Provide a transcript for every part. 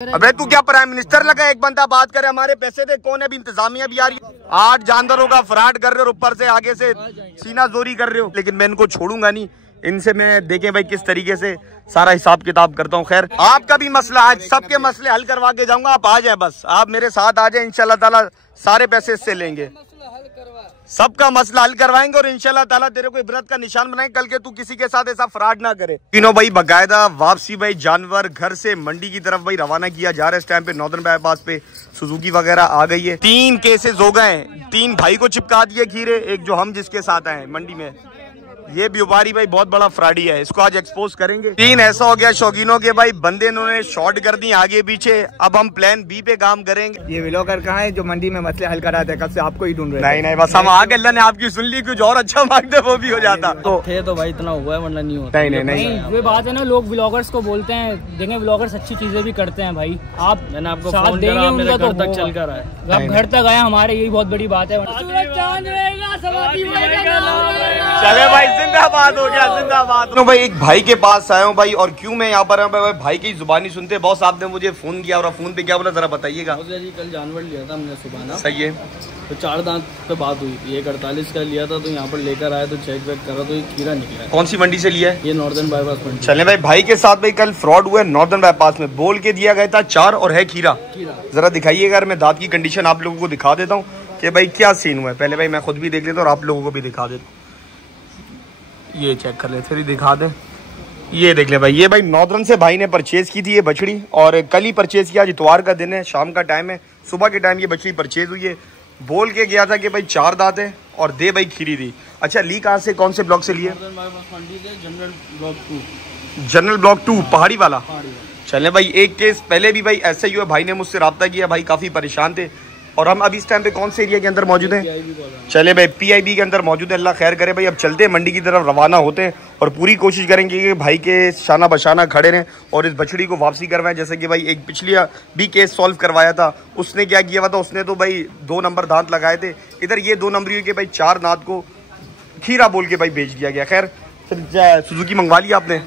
अबे तू क्या प्राइम मिनिस्टर लगा? एक बंदा बात करे, हमारे पैसे दे। कौन है अभी? इंतजामिया भी आ रही है। 8 जानवरों का फ्रॉड कर रहे हो, ऊपर से आगे से सीना जोरी कर रहे हो। लेकिन मैं इनको छोड़ूंगा नहीं, इनसे मैं देखें भाई किस तरीके से सारा हिसाब किताब करता हूँ। खैर आपका भी मसला, आज सबके मसले हल करवा के जाऊंगा। आप आ जाए, बस आप मेरे साथ आ जाए, इंशाल्लाह ताला सारे पैसे इससे लेंगे, सबका मसला हल करवाएंगे और इंशाल्लाह ताला तेरे को इबरत का निशान बनाएंगे। कल के तू किसी के साथ ऐसा फ्रॉड ना करे। तीनों भाई बकायदा वापसी भाई जानवर घर से मंडी की तरफ भाई रवाना किया जा रहा है। इस टाइम पे नॉर्दर्न बाईपास पे सुजुकी वगैरह आ गई है। 3 केसेस हो गए, 3 भाई को चिपका दिए खीरे, एक जो हम जिसके साथ आए मंडी में। ये व्यापारी भाई बहुत बड़ा फ्रॉडी है, इसको आज एक्सपोज करेंगे। 3 ऐसा हो गया शौकीनों के भाई बंदे इन्होंने शॉर्ट कर दी आगे पीछे। अब हम प्लान बी पे काम करेंगे। ये व्लॉगर कहाँ है जो मंडी में मसले हल कराते हैं? कब से आपको ही ढूंढ रहे हैं। नहीं बस हम आगे, अल्लाह ने आपकी सुन ली, कुछ और अच्छा मांगते वो भी हो जाता। तो भाई इतना हुआ है, वरना नहीं होता। नहीं ये बात है ना, लोग व्लॉगर्स को बोलते हैं, देखें व्लॉगर्स अच्छी चीजें भी करते हैं भाई। आप मैंने आपको साथ फोन देंगे करा, उनका मेरे तो घर तक चल कर आए। आप घर तक आए हमारे, यही बहुत बड़ी बात है। चले भाई जिंदाबाद हो गया, जिंदाबाद। तो भाई एक भाई के पास आया हूँ भाई, और क्यों मैं यहाँ पर भाई, भाई की जुबानी सुनते। बॉस आपने मुझे फोन किया और फोन पे क्या बोला जरा बताइएगा। जी कल जानवर लिया था हमने सुबह ना। सही है। तो 4 दांत पे बात हुई थी, 148 का लिया था, तो यहाँ पर लेकर आया तो चेक वेक करा तो ये खीरा निकला। कौन सी मंडी से लिया है? ये नॉर्दर्न बाईपास मंडी। चले भाई के साथ भाई कल फ्रॉड हुआ है नॉर्दर्न बाईपास में। बोल के दिया गया था 4 और है खीरा। जरा दिखाइएगा, मैं दांत की कंडीशन आप लोगों को दिखा देता हूँ कि भाई क्या सीन हुआ है। पहले भाई मैं खुद भी देख लेता हूँ और आप लोगों को भी दिखा देता हूँ। ये चेक कर ले, फिर दिखा दे। ये देख ले भाई, ये भाई नॉर्दर्न से भाई ने परचेज की थी ये बछड़ी, और कल ही परचेज किया। आज इतवार का दिन है, शाम का टाइम है, सुबह के टाइम ये बछड़ी परचेज हुई है। बोल के गया था कि भाई 4 दांत है और दे भाई खीरी दी। अच्छा ली कहाँ से, कौन से ब्लॉक से लिए? जनरल ब्लॉक 2 पहाड़ी वाला। चले भाई एक केस पहले भी भाई ऐसा ही हुआ, भाई ने मुझसे रब्ता किया, भाई काफी परेशान थे। और हम अभी इस टाइम पे कौन से एरिया के अंदर मौजूद हैं? चले भाई PIB के अंदर मौजूद है। अल्लाह खैर करे भाई। अब चलते हैं मंडी की तरफ, रवाना होते हैं और पूरी कोशिश करेंगे कि भाई के शाना बशाना खड़े रहें और इस बछड़ी को वापसी करवाएं। जैसे कि भाई एक पिछली भी केस सॉल्व करवाया था, उसने क्या किया हुआ था, उसने तो भाई 2 नंबर दांत लगाए थे। इधर ये 2 नंबरी के भाई 4 दांत को खीरा बोल के भाई बेच दिया गया। खैर सुजुकी मंगवा लिया आपने?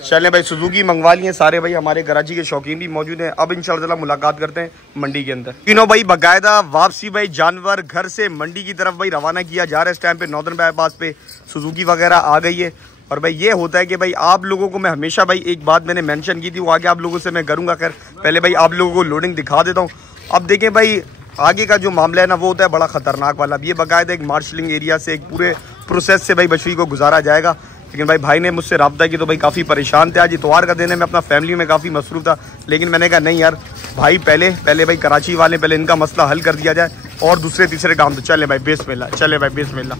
चलें भाई सुजुकी मंगवा लिए सारे भाई, हमारे कराची के शौकीन भी मौजूद हैं। अब इंशाल्लाह मुलाकात करते हैं मंडी के अंदर। तीनों भाई बकायदा वापसी भाई जानवर घर से मंडी की तरफ भाई रवाना किया जा रहा है। इस टाइम पे नॉर्दर्न बाईपास पे सुजुकी वगैरह आ गई है। और भाई ये होता है कि भाई आप लोगों को मैं हमेशा भाई एक बात मैंने मेंशन की थी, वो आगे आप लोगों से मैं करूँगा। खैर पहले भाई आप लोगों को लोडिंग दिखा देता हूँ। अब देखें भाई आगे का जो मामला है ना, वो होता है बड़ा खतरनाक वाला। अब ये बकायदा एक मार्शलिंग एरिया से, एक पूरे प्रोसेस से भाई बछड़ी को गुजारा जाएगा। लेकिन भाई ने मुझसे रब्ता की तो भाई काफ़ी परेशान थे। आज इतवार का दिन है, मैं अपना फैमिली में काफ़ी मसरूफ था। लेकिन मैंने कहा नहीं यार भाई, पहले भाई कराची वाले पहले इनका मसला हल कर दिया जाए और दूसरे तीसरे काम तो चले भाई बिस्मिल्लाह। चले भाई बिस्मिल्लाह।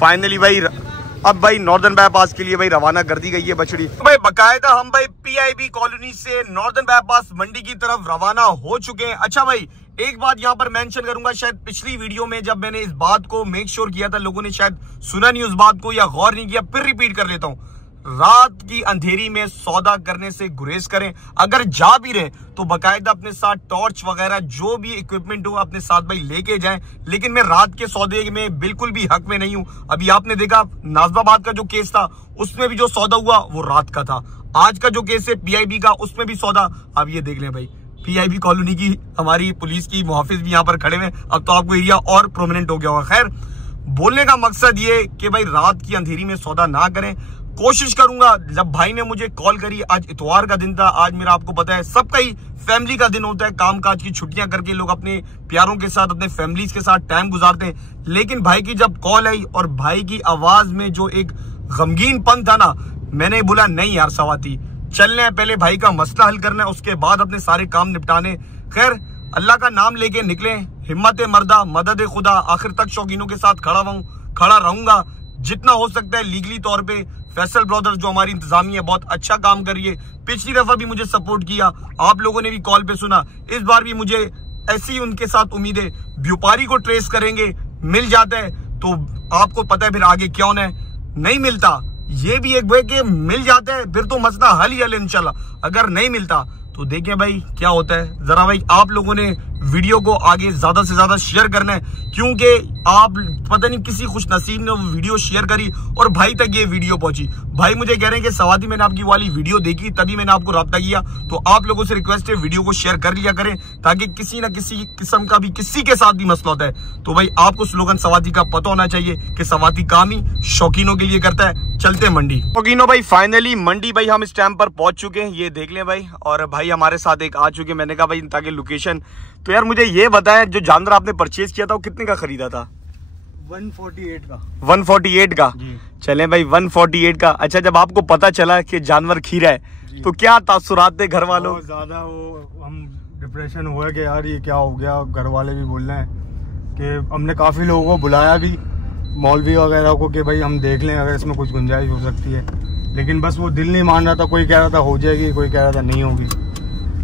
फाइनली भाई अब भाई नॉर्दर्न बाईपास के लिए भाई रवाना कर दी गई है बछड़ी। भाई बकायदा हम भाई PIB कॉलोनी से नॉर्दर्न बाईपास मंडी की तरफ रवाना हो चुके हैं। अच्छा भाई एक बात यहाँ पर मेंशन करूंगा, शायद पिछली वीडियो में जब मैंने इस बात को मेक श्योर किया था, लोगों ने शायद सुना नहीं उस बात को या गौर नहीं किया, फिर रिपीट कर लेता हूँ। रात की अंधेरी में सौदा करने से गुरेज करें। अगर जा भी रहे तो बकायदा अपने साथ टॉर्च वगैरह जो भी इक्विपमेंट हो अपने साथ भाई लेके जाएं। लेकिन मैं रात के सौदे में बिल्कुल भी हक में नहीं हूं। अभी आपने देखा नाजबाबाद का जो केस था, उसमें भी जो सौदा हुआ वो रात का था। आज का जो केस है PIB का, उसमें भी सौदा। अब ये देख लें भाई, PIB कॉलोनी की हमारी पुलिस की मुहाफिज भी यहाँ पर खड़े हुए। अब तो आपको एरिया और प्रोमिनेंट हो गया होगा। खैर बोलने का मकसद ये कि भाई रात की अंधेरी में सौदा ना करें। कोशिश करूंगा, जब भाई ने मुझे कॉल करी, आज इतवार का दिन था, आज मेरा आपको पता है सबका ही फैमिली का दिन होता है, काम काज की छुट्टियां करके लोग अपने प्यारों के साथ अपने फैमिलीज के साथ टाइम गुजारते हैं। लेकिन भाई की जब कॉल आई और भाई की आवाज में जो एक गमगीन पन था ना, मैंने बोला नहीं यार सवाती, चलने हैं, पहले भाई का मसला हल करना है, उसके बाद अपने सारे काम निपटाने। खैर अल्लाह का नाम लेके निकले, हिम्मत मर्दा मदद खुदा, आखिर तक शौकीनों के साथ खड़ा रहूंगा जितना हो सकता है लीगली तौर पे। फैसल ब्रदर्स जो हमारी इंतजामिया बहुत अच्छा काम कर रही है, पिछली दफा भी मुझे सपोर्ट किया, आप लोगों ने भी कॉल पे सुना, इस बार भी मुझे ऐसी उनके साथ उम्मीद है। व्यापारी को ट्रेस करेंगे, मिल जाता है तो आपको पता है फिर आगे क्या होना है, नहीं मिलता ये भी एक वे कि मिल जाता है फिर तो मसला हल ही हल इंशाल्लाह। अगर नहीं मिलता तो देखें भाई क्या होता है। जरा भाई आप लोगों ने वीडियो को आगे ज्यादा से ज्यादा शेयर करना है, क्योंकि आप पता नहीं किसी खुश नसीब ने वो वीडियो शेयर करी और भाई तक ये वीडियो पहुंची। भाई मुझे कह रहे हैं कि सवाती मैंने आपकी वाली वीडियो देखी तभी मैंने आपको राब्ता किया। तो आप लोगों से रिक्वेस्ट है वीडियो को शेयर कर लिया करें, ताकि किसी ना किसी किस्म का भी किसी के साथ भी मसला होता है तो भाई आपको स्लोगन सवाती का पता होना चाहिए कि सवाती काम ही शौकीनों के लिए करता है। चलते हैं मंडी। शौकीनों भाई फाइनली मंडी भाई हम इस टाइम पर पहुंच चुके हैं, ये देख लें भाई। और भाई हमारे साथ एक आ चुके हैं, मैंने कहा भाई ताकि लोकेशन। तो यार मुझे ये बताया, जो जानवर आपने परचेज किया था वो कितने का खरीदा था? 148 का। 148 का? चले भाई 148 का। अच्छा, जब आपको पता चला कि जानवर खीरा है तो क्या तासुरात थे घर वालों? बहुत ज्यादा वो हम डिप्रेशन हुआ कि यार ये क्या हो गया। घर वाले भी बोल रहे हैं कि हमने काफी लोगों को बुलाया भी, मौलवी वगैरह को, कि भाई हम देख लें अगर इसमें कुछ गुंजाइश हो सकती है, लेकिन बस वो दिल नहीं मान रहा था। कोई कह रहा था हो जाएगी, कोई कह रहा था नहीं होगी।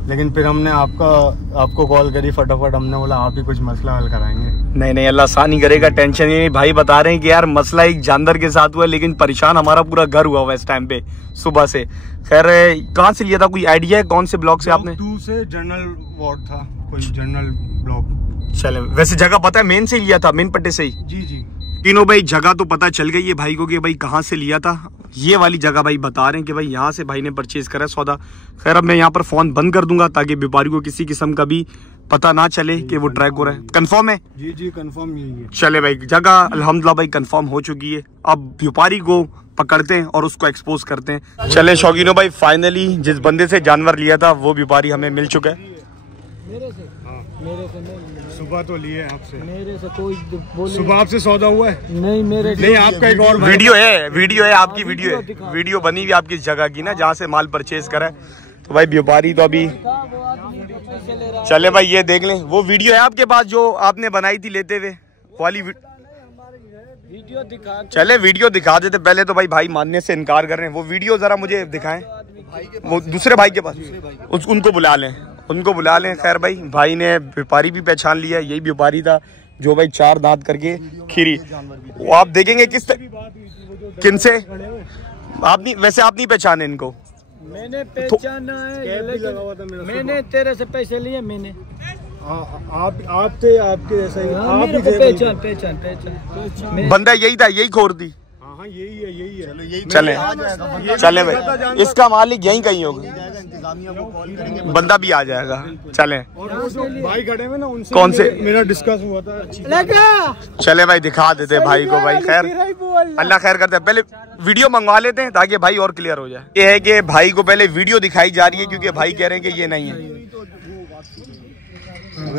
लेकिन फिर हमने आपको कॉल करी फटाफट, हमने बोला आप ही कुछ मसला हल कराएंगे। नहीं अल्लाह आसानी करेगा, टेंशन नहीं। भाई बता रहे हैं कि यार मसला एक जानवर के साथ हुआ, लेकिन परेशान हमारा पूरा घर हुआ इस टाइम पे सुबह से। खैर कहाँ से लिया था, कोई आइडिया है कौन से ब्लॉक से आपने? 2 से जनरल वार्ड था, कोई जनरल ब्लॉक। चले, वैसे जगह पता है, मेन से लिया था, मेन पट्टे से ही? जी। तीनों भाई जगह तो पता चल गई है भाई को कि भाई कहाँ से लिया था। ये वाली जगह भाई बता रहे हैं कि भाई यहाँ से भाई ने परचेज करा सौदा। खैर अब मैं यहाँ पर फोन बंद कर दूंगा ताकि व्यापारी को किसी किस्म का भी पता ना चले कि वो ट्रैक हो रहा है। कंफर्म है? जी कंफर्म यही है। चले भाई, जगह अल्हम्दुलिल्लाह भाई कंफर्म हो चुकी है। अब व्यापारी को पकड़ते हैं और उसको एक्सपोज करते हैं। चले शौकीनों भाई, फाइनली जिस बंदे से जानवर लिया था वो व्यापारी हमें मिल चुका है। मेरे से सुबह तो लिए आपसे, मेरे से कोई बोले, सुबह आपसे सौदा हुआ है? नहीं मेरे नहीं, आपका एक और वीडियो है आपकी, वीडियो बनी हुई आपकी जगह की ना, जहाँ से माल परचेज करा है। तो भाई व्यापारी तो अभी चले भाई, ये देख लें वो वीडियो है आपके पास जो आपने बनाई थी लेते हुए वाली वीडियो दिखा। चले वीडियो दिखा देते। पहले तो भाई मानने से इनकार कर रहे हैं, वो वीडियो जरा मुझे दिखाएं। वो दूसरे भाई के पास उनको बुला लें। खैर भाई ने व्यापारी भी पहचान लिया, यही व्यापारी था जो भाई 4 दांत करके खीरी। वो आप देखेंगे किनसे आप नहीं पहचाने इनको? मैंने पहचाना है, मैंने तेरे से पैसे लिए। मैंने आप थे, आपके जैसा ही आप ही पहचान बंदा यही था, यही खोर थी। हाँ यही है। चले भाई, इसका मालिक यही कहीं होगा, बंदा भी आ जाएगा। चले भाई खड़े हुए ना, उनसे कौन से मेरा डिस्कस हुआ था। चले भाई दिखा देते भाई को। भाई खैर अल्लाह खैर करता है, पहले वीडियो मंगवा लेते हैं ताकि भाई और क्लियर हो जाए। ये है कि भाई को पहले वीडियो दिखाई जा रही है, क्योंकि भाई कह रहे हैं कि ये नहीं है।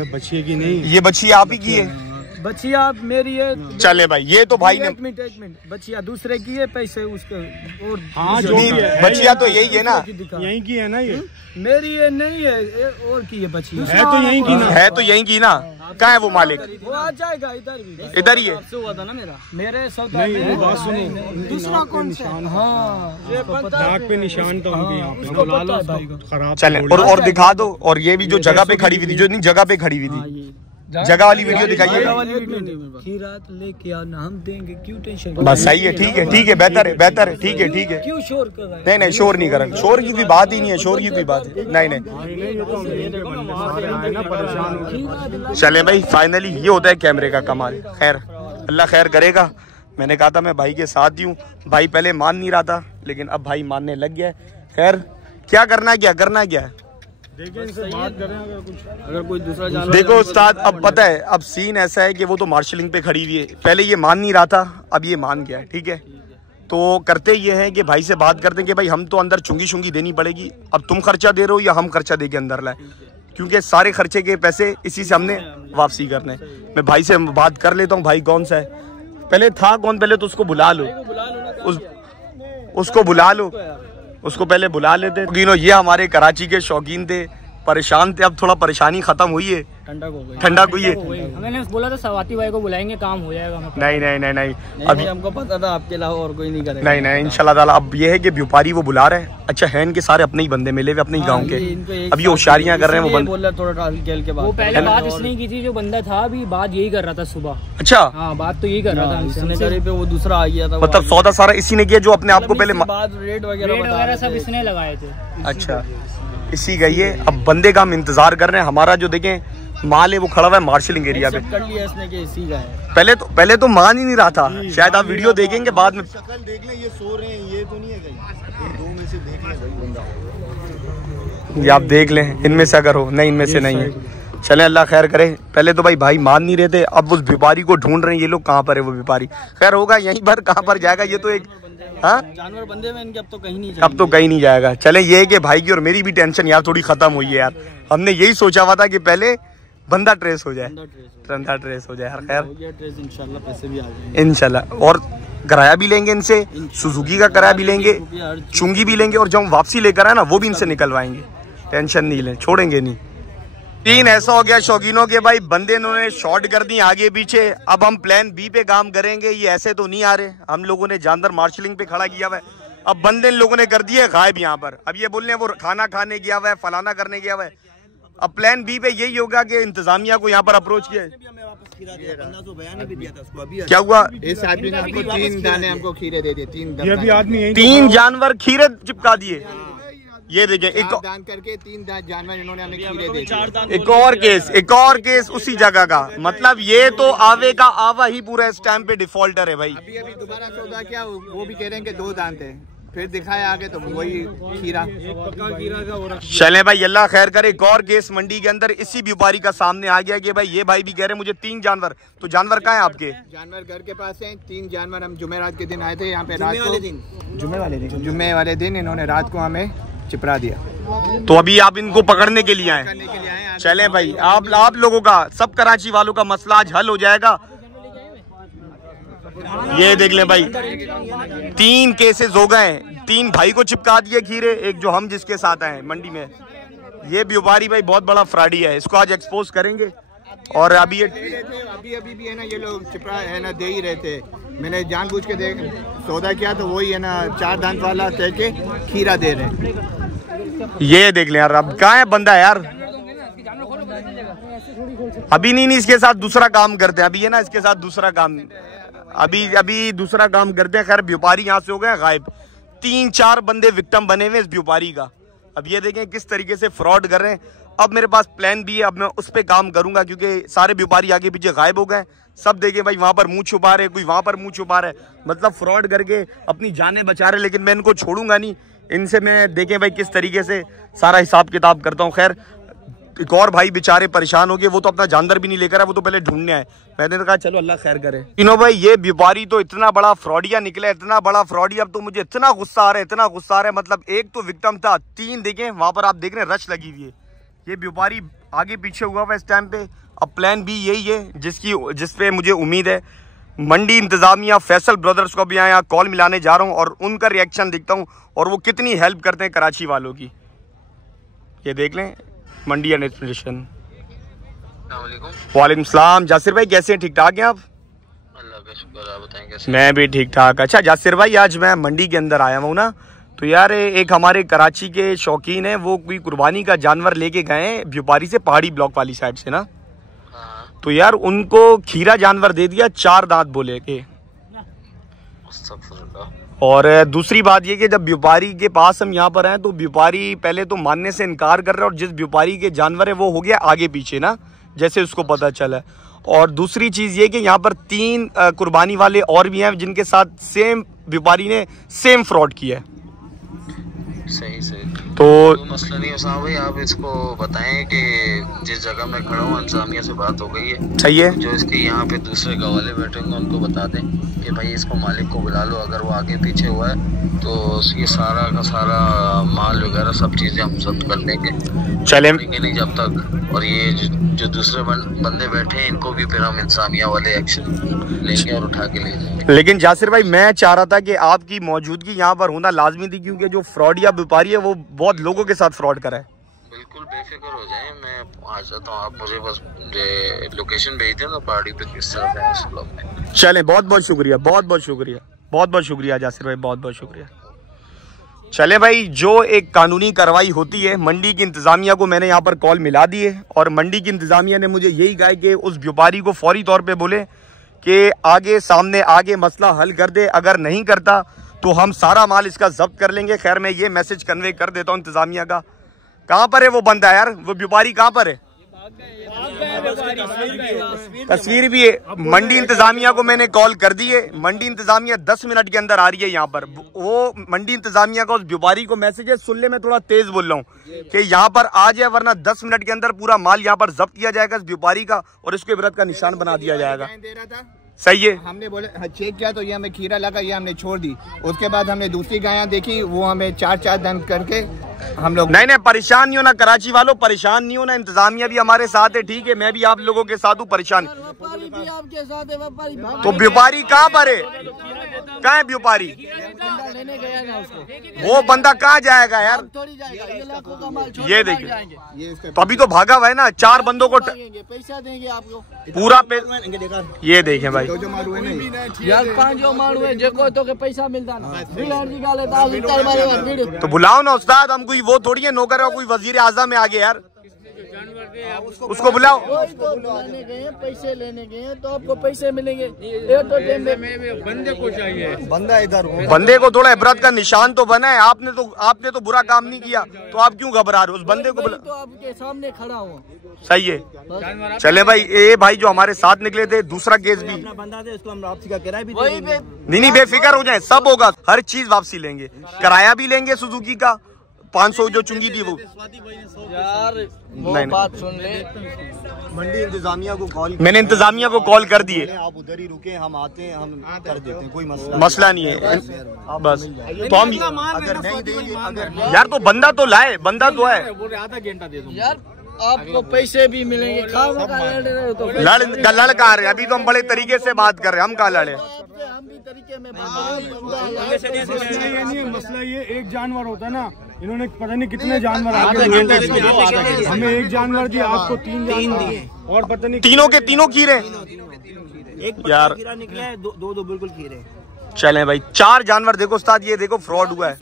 बच्ची की नहीं, ये बच्ची आप ही की है? बच्चिया मेरी है। चले भाई, ये तो भाई ने एक मिनट बच्चिया दूसरे की है, पैसे उसके। और हाँ जो बच्चिया तो यही है ना, यहीं की है ना, ये मेरी ये नहीं है, और की है बच्चिया। है तो यहीं की ना, है तो यहीं की ना। कहाँ है वो मालिक? वो आ जाएगा इधर ही है। हुआ था ना मेरे सौदा नहीं, वो बात सुनो, दूसरा कौन सा? हाँ, नाक पे निशान था उनके यहाँ पे, खराब। चले और दिखा दो। और ये भी जो जगह पे खड़ी हुई थी, जो नहीं जगह पे खड़ी हुई थी, जगह वाली वीडियो दिखाइए। खीरात लेके आना, हम देंगे, क्यों टेंशन? बस सही है, ठीक है, बेहतर है, ठीक है। क्यों शोर कर रहा है? नहीं शोर नहीं कर रहा, शोर की कोई बात ही नहीं है, शोर की कोई बात है नहीं। चले भाई फाइनली ये होता है कैमरे का कमाल। खैर अल्लाह खैर करेगा। मैंने कहा था मैं भाई के साथ ही हूँ, भाई पहले मान नहीं रहा था, लेकिन अब भाई मानने लग गया है। खैर क्या करना है देखिए, इनसे बात करें अगर कोई दूसरा जानवर। देखो उस्ताद, अब पता है, अब सीन ऐसा है कि वो तो मार्शलिंग पे खड़ी हुई है। पहले ये मान नहीं रहा था, अब ये मान गया है, ठीक है। तो करते ये हैं कि भाई से बात करते हैं कि भाई हम तो अंदर चुंगी देनी पड़ेगी, अब तुम खर्चा दे रहे हो या हम खर्चा दे के अंदर लाए, क्योंकि सारे खर्चे के पैसे इसी से हमने वापसी करने। मैं भाई से बात कर लेता हूँ, भाई कौन सा है, पहले था कौन, पहले तो उसको बुला लो, उसको बुला लो, उसको पहले बुला लेते। ये हमारे कराची के शौकीन थे, परेशान थे, अब थोड़ा परेशानी खत्म हुई है, ठंडक हुई है। मैंने बोला था सवाती भाई को बुलाएंगे, काम हो जाएगा। नहीं अभी हमको पता था आपके अलावा और कोई नहीं करेगा। नहीं इंशाल्लाह ताला। अब ये है कि व्यापारी वो बुला रहे हैं। अच्छा है, इनके सारे अपने ही बंदे मिले हुए, अपने ही गाँव के। अब ये होशियारियाँ कर रहे हैं, वो बंदा थोड़ा के बाद। वो पहले बात इसने की थी, जो बंदा था अभी बात यही कर रहा था सुबह। अच्छा हाँ, बात तो यही कर रहा था, पे वो दूसरा आ गया था। मतलब सौदा सारा इसी ने किया, जो अपने आप को पहले रेट वगैरह सब इसने लगाए थे। अच्छा इसी का ये। अब बंदे का हम इंतजार कर रहे हैं। हमारा जो देखें माल है वो खड़ा हुआ है मार्शलिंग एरिया पे। कर लिया इसने कि इसी का है। पहले तो मान ही नहीं रहा था, शायद आप वीडियो देखेंगे बाद में। शक्ल देख ले, ये सो रहे हैं, ये तो नहीं है कहीं, दो में से देख ले। ये आप देख लें, इनमें से अगर हो, नहीं इनमें से नहीं है। चले अल्लाह खैर करे। पहले तो भाई मान नहीं रहे थे, अब उस व्यापारी को ढूंढ रहे हैं ये लोग, कहाँ पर है वो व्यापारी। खैर होगा यहीं पर, कहाँ पर जाएगा ये तो एक जानवर बंदे में इनके, अब तो कहीं नहीं जाएगा। चले ये है कि भाई की और मेरी भी टेंशन यार थोड़ी खत्म हुई है यार। हमने यही सोचा हुआ था कि पहले बंदा ट्रेस हो जाए, बंदा ट्रेस हो जाए। खैर इंशाल्लाह पैसे भी आ जाएंगे इंशाल्लाह, और किराया भी लेंगे इनसे, सुजुकी का किराया भी लेंगे, चुंगी भी लेंगे, और जब हम वापसी लेकर आए ना वो भी इनसे निकलवाएंगे, टेंशन नहीं लें, छोड़ेंगे नहीं। तीन ऐसा हो गया शौकीनों के भाई, बंदे इन्होंने शॉर्ट कर दी आगे पीछे। अब हम प्लान बी पे काम करेंगे, ये ऐसे तो नहीं आ रहे। हम लोगों ने जानवर मार्शलिंग पे खड़ा किया हुआ है, अब बंदे इन लोगों ने कर दिए गायब यहाँ पर। अब ये बोल रहे हैं वो खाना खाने गया हुआ है, फलाना करने गया हुआ है। अब प्लान बी पे यही होगा कि इंतजामिया को यहाँ पर अप्रोच किया। क्या हुआ? इस आदमी ने हमको 3 दाने हमको खीरे दे दिए, 3 आदमी 3 जानवर खीरे चिपका दिए। ये देखें, एक दान करके 3 जानवर इन्होंने हमें खीरे दे दिए। एक और केस उसी जगह का। मतलब ये तो आवे का आवा ही पूरा इस टाइम पे डिफॉल्टर है भाई। अभी दोबारा सौदा क्या, वो भी कह रहे हैं कि 2 दान थे, फिर दिखाया आगे तो वही खीरा। चले भाई अल्लाह खैर करे। एक और केस मंडी के अंदर इसी व्यापारी का सामने आ गया कि भाई ये भाई भी कह रहे हैं मुझे 3 जानवर। तो जानवर कहाँ है आपके? जानवर घर के पास हैं, 3 जानवर। हम जुमेरात के दिन आए थे यहाँ पे, रात को जुम्मे वाले दिन इन्होंने रात को हमें चिपरा दिया। तो अभी आप इनको पकड़ने के लिए आए। चले भाई, आप लोगों का, सब कराची वालों का मसला आज हल हो जाएगा। ये देख ले भाई, 3 केसेस हो गए, 3 भाई को चिपका दिए खीरे, एक जो हम जिसके साथ आए मंडी में। ये व्यापारी भाई बहुत बड़ा फ्रॉडी है, इसको आज एक्सपोज करेंगे। और अभी भी है ना, ये लोग चिपरा है ना दे ही रहे थे। मैंने जानबूझ के सौदा किया तो वही है ना 4 दांत वाला कह के खीरा दे रहे। ये देख ले यार, अब कहाँ है बंदा यार। अभी नहीं, इसके साथ दूसरा काम करते हैं। अभी है ना इसके साथ दूसरा काम, अभी दूसरा काम करते हैं। खैर व्यापारी यहाँ से हो गए गायब। 3-4 बंदे विक्टिम बने हुए इस व्यापारी का। अब ये देखें किस तरीके से फ्रॉड कर रहे हैं। अब मेरे पास प्लान भी है, अब मैं उस पर काम करूंगा क्योंकि सारे व्यापारी आगे पीछे गायब हो गए। सब देखें भाई, वहां पर मुंह छुपा रहे, कोई वहां पर मुंह छुपा रहा है, मतलब फ्रॉड करके अपनी जानें बचा रहे। लेकिन मैं इनको छोड़ूंगा नहीं, इनसे मैं देखें भाई किस तरीके से सारा हिसाब किताब करता हूँ। खैर एक और भाई बेचारे परेशान हो गए, वो तो अपना जानवर भी नहीं लेकर आए, वो तो पहले ढूंढने आए। मैंने कहा चलो अल्लाह खैर करे। तीनों भाई ये व्यापारी तो इतना बड़ा फ्रॉडिया निकला, इतना बड़ा फ्रॉडी। अब तो मुझे इतना गुस्सा आ रहा है, इतना गुस्सा आ रहा है। मतलब एक तो विक्टिम था, 3 देखें वहां पर, आप देख रहे हैं रश लगी हुई है। ये व्यापारी आगे पीछे हुआ हुआ इस टाइम पे। अब प्लान भी यही है जिसपे मुझे उम्मीद है मंडी इंतजामिया फैसल ब्रदर्स को भी यहाँ कॉल मिलाने जा रहा हूँ और उनका रिएक्शन देखता हूँ और वो कितनी हेल्प करते हैं कराची वालों की। ये देख लें मंडी एडमिनिस्ट्रेशन। वालेकुम सलाम। जासिर भाई कैसे हैं? ठीक ठाक हैं आप? अल्लाह का शुक्र, आप बताएं कैसे? मैं भी ठीक ठाक। अच्छा जासिर भाई, आज मैं मंडी के अंदर आया हूँ ना, तो यार एक हमारे कराची के शौकीन है, वो कोई कुर्बानी का जानवर लेके गए व्यापारी से, पहाड़ी ब्लॉक वाली साइड से ना। तो यार उनको खीरा जानवर दे दिया, 4 दांत बोले के। और दूसरी बात ये कि जब व्यापारी के पास हम यहाँ पर हैं तो व्यापारी पहले तो मानने से इनकार कर रहा है, और जिस व्यापारी के जानवर है वो हो गया आगे पीछे ना, जैसे उसको पता चला। और दूसरी चीज़ ये कि यहाँ पर 3 कुर्बानी वाले और भी हैं जिनके साथ सेम व्यापारी ने सेम फ्रॉड किया है। सही तो मसला नहीं है भाई, आप इसको बताएं कि जिस जगह मैं खड़ा हूँ इंतजामिया से बात हो गई है। सही है। जो इसके यहाँ पे दूसरे गवाले बैठे होंगे उनको बता दें कि भाई इसको मालिक को बुला लो, अगर वो आगे पीछे हुआ है तो ये सारा का सारा माल वगैरह सब चीज़ें हम जब्त कर देंगे, चलेंगे नहीं जब तक। और ये जो दूसरे बंदे बैठे हैं इनको भी फिर हम इंतजामिया वाले एक्शन लेंगे और उठा के ले जाएंगे। लेकिन जासिर भाई मैं चाह रहा था कि आपकी मौजूदगी यहाँ पर होना लाजमी थी, क्योंकि जो फ्रॉड या व्यापारी है वो बहुत लोगों के साथ फ्रॉड करा है। बिल्कुल बेफिक्र हो जाए, मैं आ जाता हूँ, आप मुझे बस लोकेशन भेज दें ना पहाड़ी पे किस तरफ है इस ब्लॉक में। चलें, बहुत बहुत शुक्रिया, बहुत बहुत शुक्रिया, बहुत बहुत शुक्रिया जासिर भाई, बहुत बहुत शुक्रिया। चले भाई, जो एक कानूनी कार्रवाई होती है, मंडी की इंतजामिया को मैंने यहाँ पर कॉल मिला दी है और मंडी की इंतजामिया ने मुझे यही कहा कि उस व्यापारी को फौरी तौर पे बोले कि आगे सामने आगे मसला हल कर दे, अगर नहीं करता तो हम सारा माल इसका जब्त कर लेंगे। खैर मैं ये मैसेज कन्वे कर देता हूँ इंतजामिया का। कहाँ पर है वो बंदा यार, वो व्यापारी कहाँ पर है? तस्वीर भी है। मंडी इंतजामिया को मैंने कॉल कर दी है, मंडी इंतजामिया 10 मिनट के अंदर आ रही है यहाँ पर। वो मंडी इंतजामिया का उस व्यापारी को मैसेज है, सुन ले मैं थोड़ा तेज बोल रहा हूँ कि यहाँ पर आ जाए, वरना 10 मिनट के अंदर पूरा माल यहाँ पर जब्त किया जाएगा इस व्यापारी का और इसके विरुद्ध का निशान बना दिया जाएगा। सही है। हमने बोले चेक किया तो ये हमें खीरा लगा, ये हमने छोड़ दी। उसके बाद हमने दूसरी गायें देखी, वो हमें 4 दम करके हम लोग नहीं परेशान नहीं होना, कराची वालों परेशान नहीं होना, इंतजामिया भी हमारे साथ है, ठीक है, मैं भी आप लोगों के साथ हूँ। परेशान आपके साथ है, तो व्यापारी कहाँ पर है, कहाँ है व्यापारी? लेने गया ना उसको, वो बंदा कहाँ जाएगा यार? थोड़ी जाएगा, ये लाखों का माल ये देखिए, तो अभी तो भागा हुआ है ना, 4 बंदों को पैसा देंगे आपको पूरा ये देखें भाई, यार 5 माल हुए जेको तो के पैसा मिलता ना, तो बुलाओ ना उस्ताद, हम कोई वो थोड़ी है नौकर है, कोई वजीर आजम में आगे यार, उसको बुलाओ। तो लेने गए, पैसे लेने गए तो आपको पैसे मिलेंगे। ये तो बंदे को चाहिए, बंदा इधर हो, बंदे को थोड़ा इबरत का निशान तो बना है। आपने तो बुरा काम नहीं किया, तो आप क्यों घबरा रहे हो? उस बंदे को तो आपके सामने खड़ा हूँ। सही है। चले भाई, ये भाई जो हमारे साथ निकले थे, दूसरा केस भी बंदा दे, उसको हम वापसी का किराया भी नहीं बेफिक्र हो जाए, सब होगा, हर चीज वापसी लेंगे, किराया भी लेंगे सुजुकी का 500 जो चुंगी थी वो। यार नहीं बात सुन ले, मंडी इंतजामिया को कॉल, मैंने इंतजामिया को कॉल कर दिए, आप उधर ही रुके, हम आते हैं, हम कर देते हैं, कोई मसला नहीं है बस। तो हम अगर नहीं देंगे, अगर यार तो बंदा तो लाए, बंदा तो है यार आपको पैसे भी मिलेंगे। लड़ कहाँ रहे? अभी तो हम बड़े तरीके से बात कर रहे हैं, हम कहाँ लड़े? हम भी तरीके में मसला ये एक जानवर होता है ना, इन्होंने पता नहीं कितने जानवर हमें एक जानवर दिया, आपको 3 दिए और पता नहीं तीनों के तीनों खीरे यार निकले हैं, दो बिल्कुल खीरे। चले भाई, 4 जानवर देखो उस्ताद, ये देखो फ्रॉड हुआ है।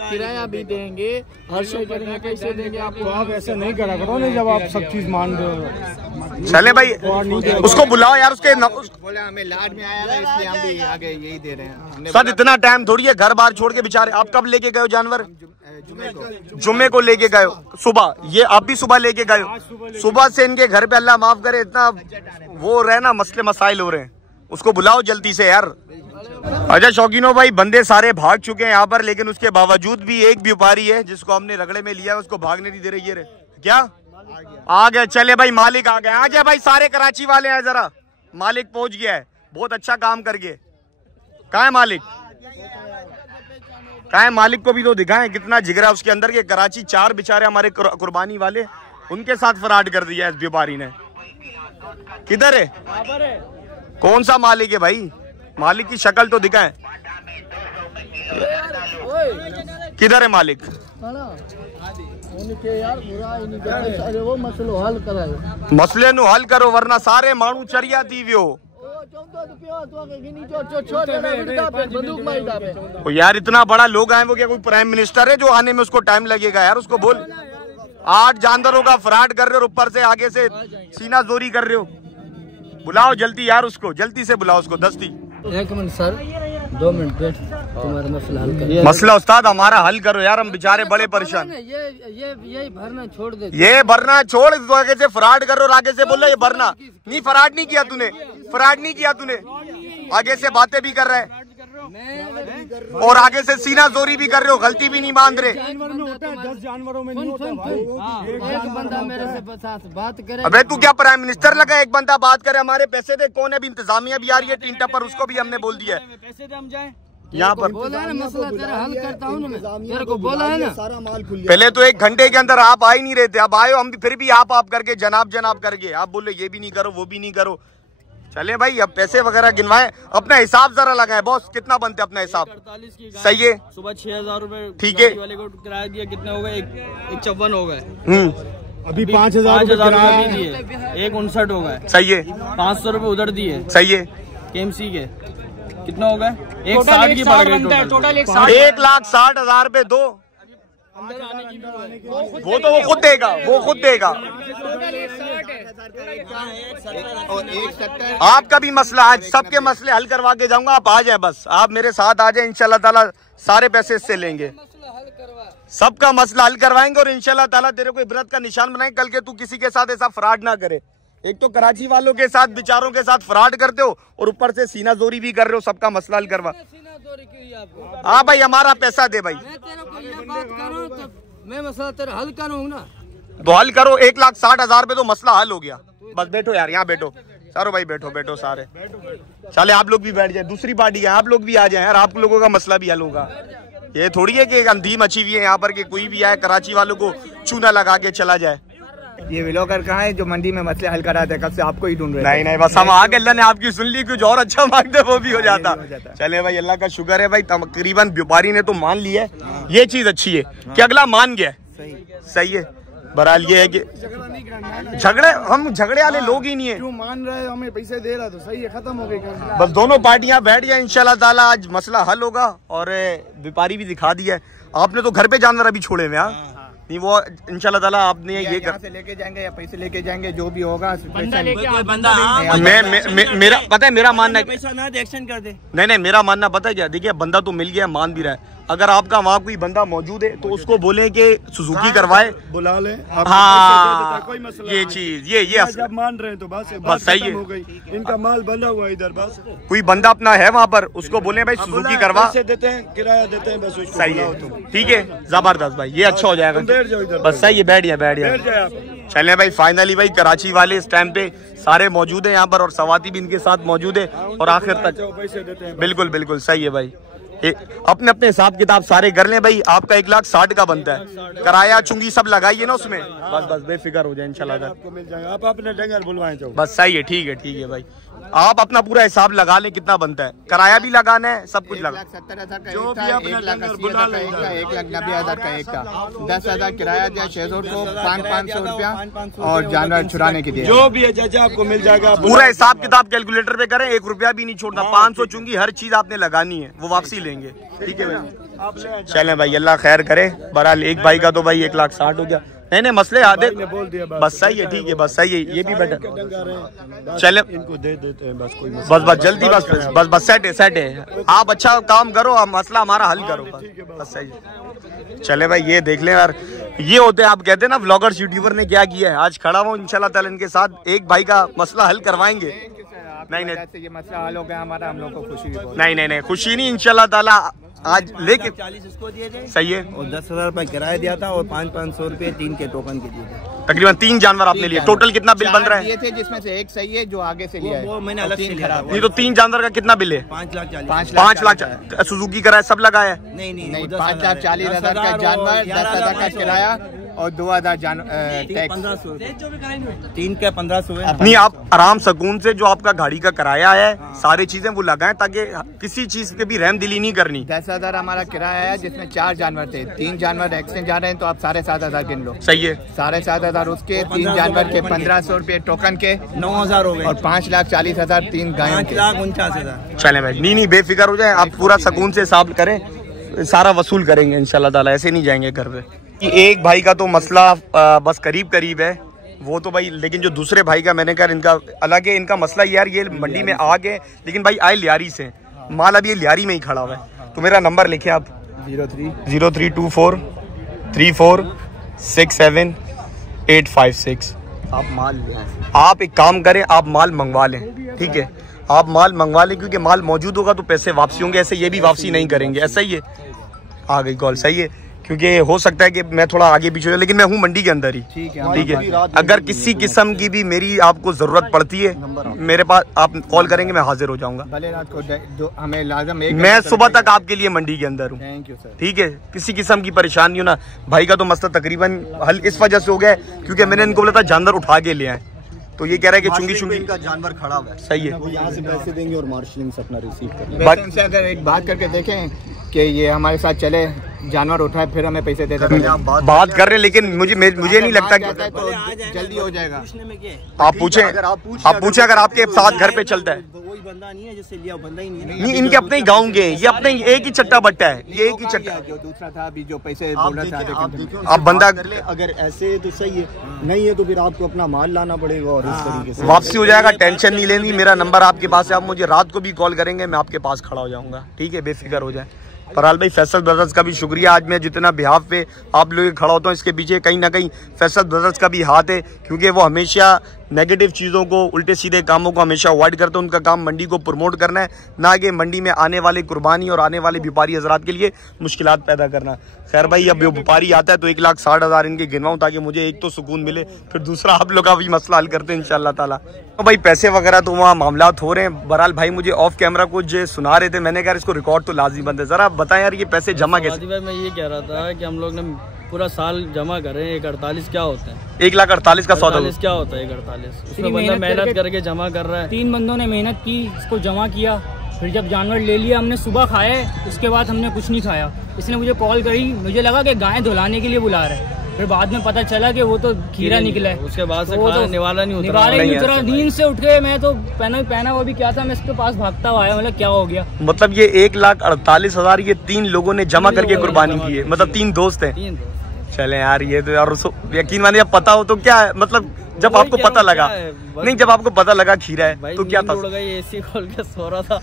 किराया भी देंगे, हर चीज करेंगे, पैसे देंगे आपको। तो आप ऐसा नहीं करा करो ना, जब आप सब चीज मान रहे हो। चले भाई, उसको बुलाओ यार, उसके बोले हमें लाड में आया था, इसलिए हम भी आगे यही दे रहे हैं। सर इतना टाइम थोड़ी है, घर बार छोड़ के बेचारे। आप कब लेके गए हो जानवर? जुम्मे को लेके गए हो, सुबह। ये आप भी सुबह लेके गए हो? सुबह से इनके घर पे अल्लाह माफ करे इतना वो रहे ना, मसले मसाइल हो रहे हैं, उसको बुलाओ जल्दी से यार। अच्छा शौकीनो भाई, बंदे सारे भाग चुके हैं यहाँ पर, लेकिन उसके बावजूद भी एक व्यापारी है जिसको हमने रगड़े में लिया है, उसको भागने नहीं दे रही। ये रे क्या आ गए? चले भाई, मालिक आ गए। आ जाए भाई, सारे कराची वाले हैं, जरा मालिक पहुंच गया है, बहुत अच्छा काम करके। कहाँ है मालिक? कहाँ है मालिक? को भी तो दिखाएं कितना जिगरा उसके अंदर के। कराची 4 बेचारे हमारे कुर्बानी वाले, उनके साथ फ्रॉड कर दिया इस व्यापारी ने। किधर है? कौन सा मालिक है भाई? मालिक की शक्ल तो दिखाएं, किधर है मालिक? वो मसलो हल करायो, मसले नु हल करो, वरना सारे मानू चरिया थी व्यो। तो यार इतना बड़ा लोग आए, वो क्या कोई प्राइम मिनिस्टर है जो आने में उसको टाइम लगेगा यार? उसको बोल 8 जानवरों का फ्रॉड कर रहे हो, ऊपर से आगे से सीना जोरी कर रहे हो। बुलाओ जल्दी यार उसको, जल्दी से बुलाओ उसको, दस्ती। 1 मिनट सर, 2 मिनट बैठ, तुम्हारा मसला हल करो। मसला उस्ताद हमारा हल करो यार, हम बेचारे बड़े परेशान। ये भरना छोड़ दे, ये भरना छोड़, तो आगे से फ्रॉड करो और आगे से बोल रहे ये भरना नहीं। फ्रॉड नहीं किया तूने, फ्रॉड नहीं किया तूने, आगे से बातें भी कर रहे हैं और आगे से सीना जोरी भी कर रहे हो, गलती भी नहीं मान रहे। जानवर में होता है, 10 जानवरों में नहीं होता भाई। एक बंदा मेरे से बात करे। अबे तू क्या प्राइम मिनिस्टर लगा एक बंदा बात करे? हमारे पैसे दे, कौन है? अभी इंतजामिया भी आ रही है टीन टपर, उसको भी हमने बोल दिया है पैसे दे, हम जाएं। यहाँ पर बोला है ना मसला तेरा हल करता हूँ ना मैं, तेरे को बोला है ना। सारा माल खुल पहले तो 1 घंटे के अंदर आप आ ही नहीं रहे थे, अब आए हो, हम फिर भी आप करके जनाब करके आप बोले ये भी नहीं करो, वो भी नहीं करो। चले भाई, अब पैसे वगैरह गिनवाएं, अपना हिसाब जरा लगाएं। बॉस कितना बनते अपना हिसाब? 48 की सही है, सुबह 6000 रुपए ठीक है। वाले को किराया दिया, कितने हो गए? 154 हो गए। अभी 5000 रुपए दिए, 159 हो गए। सही है, 500 रुपए उधर दिए। सही है। केएमसी के कितना हो गए? 160 की पड़ गई टोटल। 1,60,000 रुपए दो, वो तो वो खुद देगा, वो खुद देगा। आपका भी मसला, आज सबके मसले हल करवा के जाऊंगा, आप आ जाए बस, आप मेरे साथ आ जाए, इंशाल्लाह ताला सारे पैसे इससे लेंगे। सबका मसला हल करवाएंगे और इंशाल्लाह ताला तेरे को इबरत का निशान बनाएंगे। कल के तू किसी के साथ ऐसा फ्रॉड ना करे। एक तो कराची वालों के साथ बेचारों के साथ फ्रॉड करते हो और ऊपर से सीना जोरी भी कर रहे हो। सबका मसला हल करवा। हाँ भाई हमारा पैसा दे भाई। मैं मसला तेरा हल करूँ ना, तो हल करो। 1,60,000 पे तो मसला हल हो गया। बस बैठो यार, यहाँ बैठो सारो भाई, बैठो बैठो सारे। चले आप लोग भी बैठ जाए, दूसरी पार्टी है, आप लोग भी आ जाए यार, आप लोगों का मसला भी हल होगा। ये थोड़ी है कि एक अंधी मची हुई है यहाँ पर कि कोई भी आए कराची वालों को चूना लगा के चला जाए। ये व्लॉगर कहाँ है जो मंडी में मसले हल कराते हैं? कब से आपको ही ढूंढ रहे हैं। नहीं नहीं, बस हम आगे अल्लाह ने आपकी सुन ली, कुछ और अच्छा मांगते वो भी हो जाता। चले भाई अल्लाह का शुक्र है भाई, तकरीबन व्यापारी ने तो मान लिया है। ये चीज अच्छी है कि अगला मान गया। सही है। बहरहाल ये है कि हम झगड़े वाले लोग ही नहीं है। क्यों मान रहे हैं, हमें पैसे दे रहा तो सही है, खत्म हो गई। बस दोनों पार्टियां बैठ जाए, इंशाल्लाह ताला आज मसला हल होगा। और व्यापारी भी दिखा दिया है। आपने तो घर पे जानवर अभी छोड़े हुए। नहीं वो इंशाल्लाह ताला आपने ये यहाँ से लेके जाएंगे या पैसे लेके जाएंगे, जो भी होगा। मेरा पता है, मेरा मानना है पैसा ना दे एक्शन कर दे। नहीं, मेरा मानना पता है क्या, देखिए बंदा तो मिल गया, मान भी रहा है। अगर आपका वहाँ कोई बंदा मौजूद है तो उसको बोले कि सुजुकी करवाए, बुला ले। हाँ कोई मसला ये चीज ये जब मान रहे हैं तो बस सही है। हो गई। इनका माल बंधा हुआ इधर, बस कोई बंदा अपना है वहाँ पर, उसको बोले भाई सुजुकी करवा, देते हैं, किराया देते हैं, बस उसको सही है। ठीक है जबरदस्त भाई, ये अच्छा हो जाएगा। बस सही है, बैठ जाए। चले भाई फाइनली भाई कराची वाले इस टाइम पे सारे मौजूद है यहाँ पर और सवाती भी इनके साथ मौजूद है और आखिर तक। बिल्कुल बिल्कुल सही है भाई। अपने अपने हिसाब किताब सारे कर लें भाई। आपका 1,60,000 का बनता है, किराया चुंगी सब लगाइए ना उसमें। बस बेफिक्र हो जाए इंशाल्लाह। आपको मिल जाएगा, आप अपने डंगर बुलवाएं जाओ। बस सही है, ठीक है भाई। आप अपना पूरा हिसाब लगा लें कितना बनता है, किराया भी लगाना है, सब कुछ लगा। 1,70,000 का एक था, 1,80,000 का एक था, 1,90,000 का एक था। 10,000 किराया दिया, 600 को 500 रुपया और जानवर छुड़ाने के लिए। जो भी है चाचा आपको मिल जाएगा। पूरा हिसाब किताब कैलकुलेटर पे करें, 1 रुपया भी नहीं छोड़ना। 500 चुंगी हर चीज आपने लगानी है, वो वापसी लेंगे। ठीक है भाई, चलें भाई अल्लाह खैर करे। बहरहाल एक भाई का तो भाई 1,60,000 हो गया। नहीं मसले आधे बस सही है, ठीक है बस सही है। ये भी बेटर चले, इनको दे देते हैं बस। कोई बस जल्दी बस सेट है। आप अच्छा काम करो, मसला हमारा हल करो, बस सही है। चले भाई ये देख लें यार, ये होते हैं आप कहते हैं ना व्लॉगर्स यूट्यूबर ने क्या किया है। आज खड़ा हूँ इंशाल्लाह ताला इनके साथ, एक भाई का मसला हल करवाएंगे। नहीं ये मसला हल हो गया हमारा, हम लोग को खुशी भी। नहीं खुशी नहीं इंशाल्लाह ताला आज लेके 40 इसको दिए थे, सही है। और 10,000 रुपये किराया दिया था और 500 रुपये 3 के टोकन के दिए थे। तकरीबन 3 जानवर आपने लिए। टोटल कितना बिल बन रहा है? ये थे जिसमें से एक सही है जो आगे से लिया है, वो मैंने अलग से लिया। नहीं तो 3 जानवर का कितना बिल है? 5 लाख सुजुकी कराया सब लगाया है? नहीं 5,40,000 का जानवर, 10,000 का किराया और 2,000 टैक्स, 3 के 1500 है। नहीं आप आराम सुकून से जो आपका गाड़ी का किराया है सारी चीजें वो लगाएं, ताकि किसी चीज पे भी रहम दिली नहीं करनी। 10,000 हमारा किराया है जिसमें 4 जानवर थे, 3 जानवर एक्सचेंज जा रहे हैं तो आप 7,500 गिन लो। सही है। 7,500 उसके, 3 जानवर के 1,500 रुपये टोकन के, 9,000 हो गए और 5,40,000 3 गायों के। 5,49,000। चले भाई नहीं बेफिक्र हो जाए आप, पूरा सुकून से हिसाब करें, सारा वसूल करेंगे इंशाल्लाह ताला, ऐसे नहीं जाएंगे घर पे। एक भाई का तो मसला बस करीब है वो तो भाई, लेकिन जो दूसरे भाई का मैंने कहा इनका अलग है। इनका मसला यार ये मंडी में आ गए, लेकिन भाई आए लियारी से, माल अभी ये लियारी में ही खड़ा हुआ है। तो मेरा नंबर लिखे आप 0324 34 67 856। आप माल आप एक काम करें, आप माल मंगवा लें, ठीक है आप माल मंगवा लें, क्योंकि माल मौजूद होगा तो पैसे वापसी होंगे, ऐसे ये भी वापसी नहीं करेंगे। ऐसा ही है, आ गई कॉल, सही है। क्योंकि हो सकता है कि मैं थोड़ा आगे पीछे, लेकिन मैं हूँ मंडी के अंदर ही। ठीक है अगर किसी किस्म की भी मेरी आपको जरूरत पड़ती है मेरे पास, आप कॉल करेंगे, मैं हाजिर हो जाऊंगा। भले रात को हमें लाजम मैं सुबह तक आपके लिए मंडी के अंदर हूँ। Thank you sir. ठीक है, किसी किस्म की परेशानी हो ना। भाई का तो मसला तकरीबन हल इस वजह से हो गया क्योंकि मैंने इनको बोला था जानवर उठा के ले आए, तो ये कह रहा है कि चुंगी का जानवर खड़ा हुआ है। सही है, वो यहाँ से पैसे देंगे और मार्शलिंग से अपना रिसीव करेंगे। बट उनसे अगर एक बात करके देखें कि ये हमारे साथ चले, जानवर उठाए, फिर हमें पैसे दे देते हैं। बात कर रहे हैं, लेकिन मुझे नहीं लगता कि तो जल्दी हो जाएगा। आप पूछे अगर आपके साथ घर पे चलता है, वही बंदा नहीं है जिससे लिया, बंदा ही नहीं है। नहीं इनके अपने ही गाँव के, ये अपने एक ही चट्टा बट्टा है, ये एक ही चट्टा। जो दूसरा था अभी जो पैसे बोल रहा था, आप बंदा अगर ऐसे तो सही है, नहीं है तो फिर आपको अपना माल लाना पड़ेगा और इस तरीके से वापसी हो जाएगा। टेंशन नहीं लेनी, मेरा नंबर आपके पास है, आप मुझे रात को भी कॉल करेंगे, मैं आपके पास खड़ा हो जाऊंगा। ठीक है बेफिक्र हो जाए। बहरहाल भाई फैसल ब्रदर्स का भी शुक्रिया। आज मैं जितना बिहाफ पे आप लोग खड़ा होता हूँ, इसके पीछे कहीं ना कहीं फैसल ब्रदर्स का भी हाथ है, क्योंकि वो हमेशा नेगेटिव चीज़ों को, उल्टे सीधे कामों को हमेशा अवॉइड करते हैं। उनका काम मंडी को प्रमोट करना है, ना कि मंडी में आने वाले कुर्बानी और आने वाले व्यापारी हजरात के लिए मुश्किलात पैदा करना। खैर भाई, अब जो व्यापारी आता है तो 1,60,000 इनके गिनवाऊँ, ताकि मुझे एक तो सुकून मिले, फिर दूसरा आप लोग का भी मसला हल करते हैं इंशाल्लाह ताला। तो भाई पैसे वगैरह तो वहाँ मामलात हो रहे हैं। बहरहाल भाई मुझे ऑफ कैमरा कुछ सुना रहे थे, मैंने कहा इसको रिकॉर्ड तो लाजमी बनता है। जरा बताएं यार, ये पैसे जमा कैसे? भाई मैं ये कह रहा था कि हम लोग ने पूरा साल जमा करें। 1,48 क्या होता है? 1,48,000 का सौदा क्या होता है? 1,48 उसमें बंदा मेहनत करके जमा कर रहा है। 3 बंदों ने मेहनत की, इसको जमा किया, फिर जब जानवर ले लिया हमने, सुबह खाए, उसके बाद हमने कुछ नहीं खाया। इसने मुझे कॉल करी, मुझे लगा कि गाय धुलाने के लिए बुला रहे हैं, फिर बाद में पता चला कि वो तो खीरा निकला है। उसके बाद से तो निवाला नहीं उतरा। नींद से उठ के मैं तो पहना वो भी क्या था, मैं इसके पास भागता हुआ आया, मतलब क्या हो गया। मतलब ये 1,48,000 ये 3 लोगों ने जमा करके कुर्बानी की है, मतलब 3 दोस्त हैं। चले यार, ये तो यार यकीन मानिए, अब पता हो तो क्या है, मतलब जब आपको पता लगा, नहीं जब आपको पता लगा खीरा है तो क्या था? एसी खोल के सो रहा था,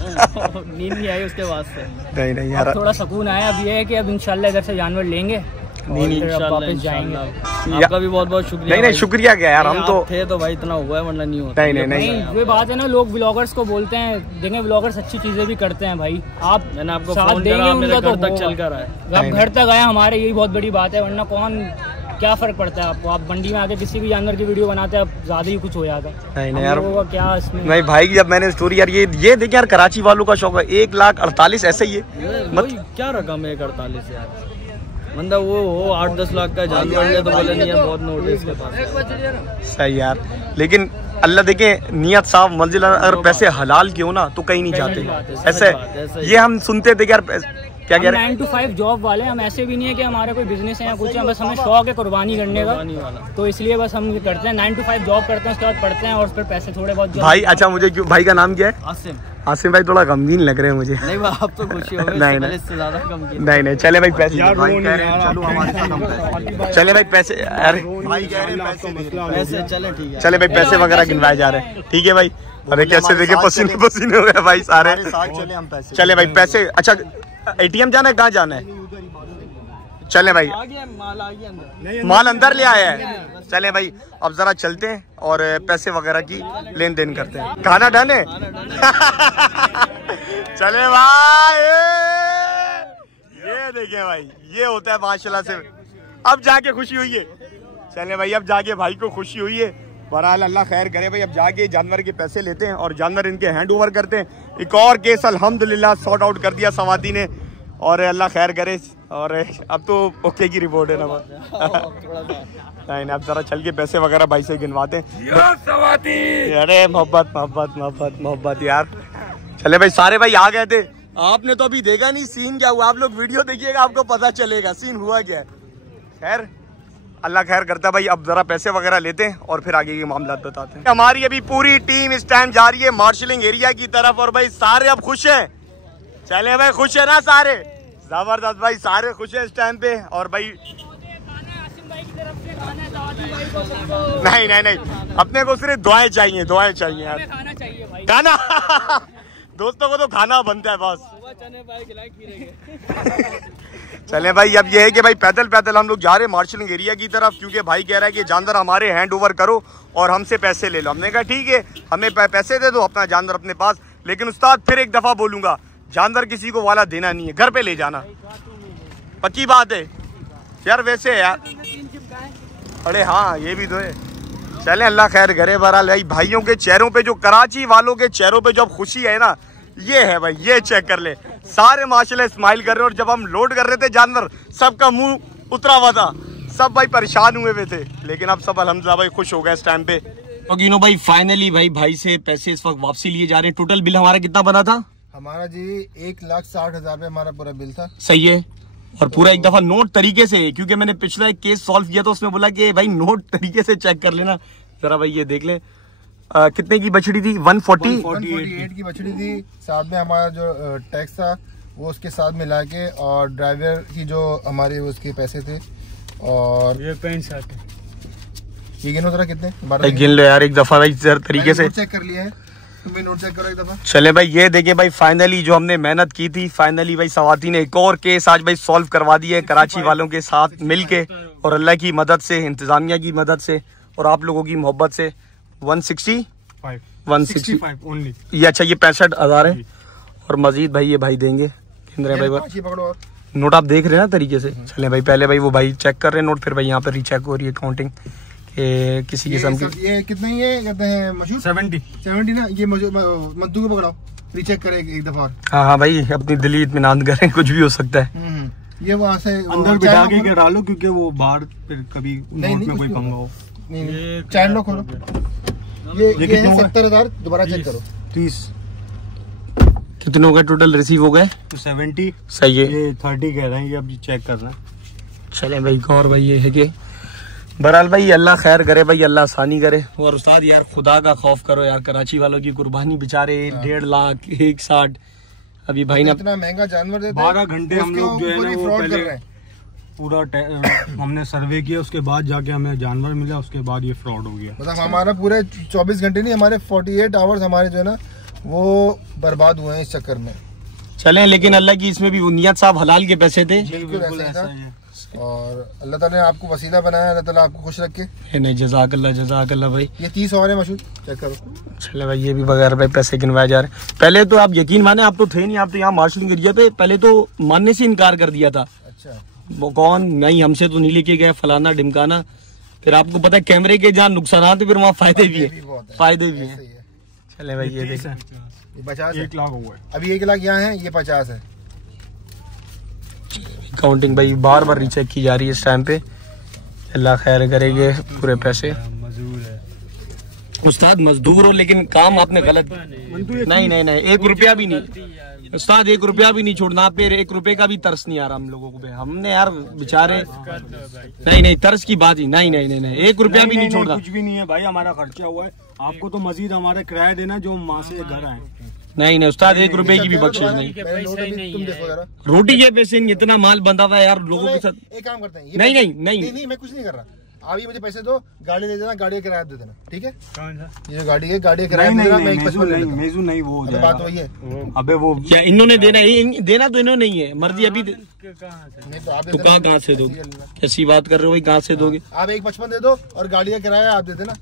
नींद नहीं आई उसके बाद से। नहीं यार, थोड़ा सुकून आया। अब ये है कि अब इंशाल्लाह इधर से जानवर लेंगे, वापस जाएंगे। आपका भी बहुत बहुत शुक्रिया। नहीं शुक्रिया क्या यार, हम तो थे तो भाई इतना हुआ है, वरना नहीं होता। नहीं ये बात है ना, लोग व्लॉगर्स को बोलते हैं, देखें व्लॉगर्स अच्छी चीजें भी करते हैं भाई। मैंने आपको साथ देंगे, मेरे घर तक चल कर आए, आप घर तक आए हमारे, यही बहुत बड़ी बात है। वरना कौन, क्या फर्क पड़ता है आपको? आप मंडी में आके किसी भी जानवर की वीडियो बनाते हैं, अब ज्यादा ही कुछ हो जाता है। नहीं यार, क्या इसमें नहीं भाई, जब मैंने स्टोरी यार ये देखिए यार, कराची वालों का शौक है। 1,48,000 ऐसे ही है, क्या रकम है 1,48 यार? बंदा वो 8-10 लाख का जानवर ले तो बोले नहीं यार, बहुत नोट है इसके पास। सही यार, लेकिन अल्लाह देखे नियत साफ, मंजिल अगर पैसे हलाल के हो ना तो कहीं नहीं जाते। ऐसे ये हम सुनते थे यार, क्या कह रहे हैं, 9 to 5 जॉब वाले हम, ऐसे भी नहीं है कि हमारा कोई बिजनेस है या कुछ है, बस हमें शौक है कुर्बानी करने का, तो इसलिए बस हम करते हैं। 9 to 5 जॉब करते हैं, उसके बाद पढ़ते हैं और फिर पैसे थोड़े बहुत। भाई अच्छा, मुझे क्यों, भाई का नाम क्या है? आसिम भाई थोड़ा गमगीन लग रहे हैं मुझे। नहीं आप तो खुशी हो गई, इससे ज्यादा गमगीन। नहीं चले भाई पैसे, चले भाई पैसे, अरे पैसे चले ठीक है, चले भाई पैसे वगैरह गिनवाए जा रहे हैं, ठीक है भाई। अरे कैसे देखे, पसीने हो गए भाई सारे। चले भाई पैसे, अच्छा ATM जाना है, कहाँ जाना है? चले भाई, माल अंदर ले आया है। चले भाई अब जरा चलते हैं और पैसे वगैरह की लेन देन करते हैं। खाना डन है? चले भाई, ये देखें भाई, ये होता है माशाल्लाह से, अब जाके खुशी हुई है। चले भाई, अब जाके भाई को खुशी हुई है। बहरहाल अल्लाह खैर करे भाई, अब जाके जानवर के पैसे लेते हैं और जानवर इनके हैंड ओवर करते हैं। एक और केस अल्हम्दुलिल्लाह सॉर्ट आउट कर दिया सवाती ने, और अल्लाह खैर करे। और अब तो ओके की रिपोर्ट है ना। नहीं अब जरा चल के पैसे वगैरह भाई से गिनवाते हैं। अरे मोहब्बत यार। चले भाई, सारे भाई आ गए थे, आपने तो अभी देखा नहीं सीन क्या हुआ। आप लोग वीडियो देखिएगा, आपको पता चलेगा सीन हुआ क्या है। खैर अल्लाह खैर करता है भाई, अब जरा पैसे वगैरह लेते हैं और फिर आगे के मामला बताते हैं। हमारी अभी पूरी टीम इस टाइम जा रही है मार्शलिंग एरिया की तरफ, और भाई सारे अब खुश हैं। चले भाई, खुश है ना सारे? जबरदस्त भाई, सारे खुश हैं इस टाइम पे। और भाई नहीं अपने को सिर्फ दुआएं चाहिए यार, खाना चाहिए भाई, खाना दोस्तों को तो खाना बनता है बस। चले भाई, अब ये है कि भाई पैदल हम लोग जा रहे हैं मार्शलिंग एरिया की तरफ, क्योंकि भाई कह रहा है कि जानवर हमारे हैंड ओवर करो और हमसे पैसे ले लो। हमने कहा ठीक है, हमें पैसे दे दो, अपना जानवर अपने पास। लेकिन उस्ताद फिर एक दफा बोलूंगा, जानवर किसी को वाला देना नहीं है, घर पे ले जाना, पक्की बात है यार। वैसे यार, अरे हाँ ये भी तो है। चले अल्लाह खैर करे। बहरहाल भाई, भाइयों के चेहरों पे, जो कराची वालों के चेहरों पे जो खुशी है ना, ये है भाई, ये चेक कर ले, सारे माशाल्लाह स्माइल कर रहे हैं। और जब हम लोड कर रहे थे जानवर, सबका मुंह उतरा हुआ था, सब भाई परेशान हुए हुए थे, लेकिन अब सब अल्हम्दुलिल्लाह भाई खुश हो गए इस टाइम पे। तो गिनो भाई, फाइनली भाई से पैसे इस वक्त वापसी लिए जा रहे हैं। टोटल बिल हमारा कितना बना था? हमारा जी 1,60,000 पे हमारा पूरा बिल था। सही है, और पूरा एक दफा नोट तरीके से, क्योंकि मैंने पिछला एक केस सॉल्व किया था, उसमें बोला कि भाई नोट तरीके से चेक कर लेना। जरा भाई ये देख ले, कितने की बछड़ी थी? 148 की बछड़ी थी। साथ में हमारा जो टैक्स था वो उसके साथ मिला के, और ड्राइवर की जो हमारे उसके पैसे थे, और ये पैंट शर्ट ये गिनो जरा कितने गिन लो यार एक दफा भाई, जरा तरीके से चेक कर लिया है। तुम भी नोट चेक करो एक दफा। चले भाई ये देखिए भाई फाइनली जो हमने मेहनत की थी, फाइनली भाई सवाती ने एक और केस आज भाई सॉल्व करवा दिया है कराची वालों के साथ मिलके, और अल्लाह की मदद से, इंतजामिया की मदद से और आप लोगों की मोहब्बत से 165 ओनली। ये अच्छा ये 65,000 है। और मजीद भाई ये भाई देंगे भाई पकड़ो और नोट आप देख रहे हैं ना तरीके से। चले भाई पहले भाई वो भाई चेक कर रहे हैं नोट, फिर भाई यहाँ पे रीचेक हो रही है काउंटिंग किसी किस्म की। ये कितना ही है कहते हैं मशहूर 70 ना। ये मद्दू को पकड़ाओ, रीचेक करें एक दफा और। हाँ भाई अपनी दिली इत्मीनान करें, कुछ भी हो सकता है। ये वहाँ से अंदर बिठा के करा लो क्योंकि वो बाहर फिर कभी नोट में कोई पंगा हो। नहीं चार लोग खोलो। ये 70,000 दोबारा चेक करो। 30 कितने हो गए टोटल रिसीव हो गए? तो 70 सही है। ये 30 कह रहे हैं, ये अब चेक करना। चले भाई और भाई ये है कि बहरहाल भाई अल्लाह खैर करे भाई, अल्लाह आसानी करे। और उस्ताद यार खुदा का खौफ करो यार, कराची वालों की कुर्बानी बेचारे 1.5 लाख 160 अभी भाई ने इतना महंगा जानवर देते 12 घंटे हम लोग जो है ना वो पहले पूरा हमने सर्वे किया, उसके बाद जाके हमें जानवर मिला, उसके बाद ये फ्रॉड हो गया। मतलब हमारा पूरे 24 घंटे नहीं, हमारे 48 आवर्स हमारे जो है ना वो बर्बाद हुए हैं इस चक्कर में। चले लेकिन अल्लाह की इसमें भी नियत साहब हलाल के पैसे थे। बिल्कुल ऐसा था। और अल्लाह ताला ने आपको वसीला बनाया, अल्लाह ताला आपको खुश रखे। नहीं जज़ाकल्लाह भाई। ये 30 और है मशहूर, चेक करो। चले भाई ये भी बगैर भाई पैसे गिनवाए जा रहे। पहले तो आप यकीन माने आप तो थे नहीं, आप तो यहाँ मार्शलिंग एरिया पे पहले तो मानने से इनकार कर दिया था। अच्छा वो कौन नहीं हमसे तो नहीं लेके गए फलाना ढिमकाना। फिर आपको पता है कैमरे के जहाँ नुकसान है फिर वहाँ फायदे भी है, फायदे भी है। चले भाई ये देखें 50 1 लाख हुआ है अभी 1 लाख यहाँ है, ये 50 है। काउंटिंग भाई बार बार रीचेक की जा रही है इस टाइम पे। अल्लाह खैर करेंगे पूरे पैसे। उस्ताद मजदूर हो लेकिन काम आपने गलत। नहीं 1 रुपया भी नहीं उस्ताद, 1 रुपया भी नहीं छोड़ना। फिर 1 रुपए का भी तरस नहीं आ रहा हम लोगों को। हमने यार बेचारे नहीं तरस की बात ही नहीं 1 रुपया भी नहीं छोड़ना। कुछ भी नहीं है भाई, हमारा खर्चा हुआ है। आपको तो मजीद हमारा किराया देना जो वहाँ से घर आए। नहीं उस्ताद 1 रुपए की भी बख्शिश नहीं। तुम देखो जरा रोटी के पैसे नहीं, इतना माल बंधा हुआ है यार लोगों के साथ। एक काम करते हैं। नहीं मैं कुछ नहीं कर रहा। अभी मुझे पैसे दो, गाड़ी दे देना, गाड़ी का किराया दे देना, ठीक है? ये जो गाड़ी है, गाड़ी का किराया देगा, मैं 1.55 ले लूंगा। मेजू नहीं वो बात वही है। अबे वो क्या इन्होंने देना तो इन्होंने नहीं है, मर्जी अभी नहीं तो आप तो कहाँ से दोगे? कैसी बात कर रहे हो भाई, कहाँ से दोगे? आप 1.55 दे दो और गाड़ी का किराया आप दे देना।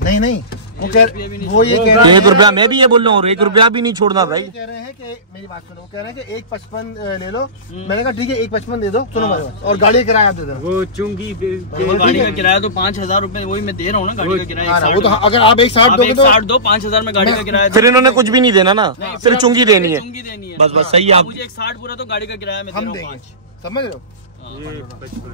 नहीं वो ये कह रहे हैं 1 रुपया, मैं भी ये बोल रहा हूँ 1 रुपया भी नहीं छोड़ना भाई। कह रहे हैं कि मेरी बात सुनो, वो कह रहे हैं कि 1.55 ले लो। मैंने कहा ठीक है 1.55 दे दो, सुनो मेरे पास, और गाड़ी का किराया आप दे देना। वो चूंकि गाड़ी का किराया तो 5,000 रुपए वही मैं दे रहा हूँ ना, गाड़ी का किराया। वो तो अगर आप 1.60 दोगे तो 60 5,000 में गाड़ी का किराया। फिर इन्होंने कुछ भी नहीं देना ना, सिर्फ चुंगी देनी है। बस सही है। आप मुझे 60 पूरा तो गाड़ी का किराया मैं हम देंगे, समझ रहे हो?